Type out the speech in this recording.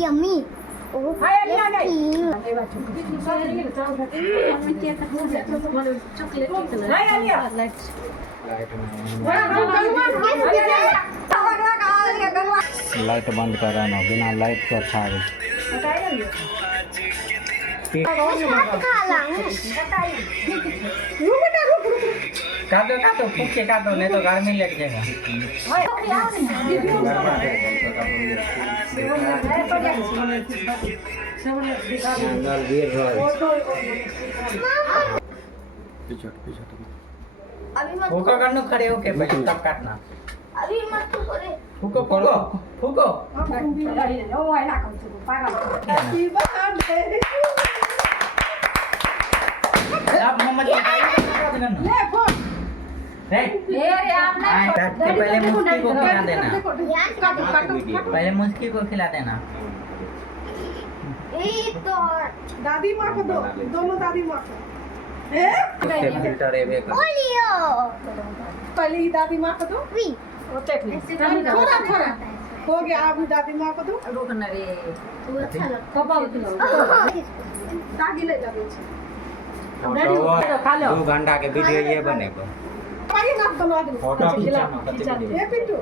yummy हाय लिया नहीं हाय लिया लाइट बंद कर रहा ना बिना लाइट के अच्छा है काटो फूक के काटो नहीं तो घर में लग जाएगा फूको करनो खड़े होके पहले तब काटना अभी मत करे फूको आप मोहम्मद ले फोन पहले मुस्की को खिला देना पहले मुस्की को खिला देना तो दादी माँ को दो दोनों दादी माँ को फिल्टर है ओलियो पहले ही दादी माँ को दो वी थोड़ा हो गया अभी दादी माँ को दो रुकना रे तू अच्छा लगता दादी ले जाओ 2 घंटा के वीडियो ये बनेगा पानी ना दोनों आदमी फोटो खींचा ये पिंटू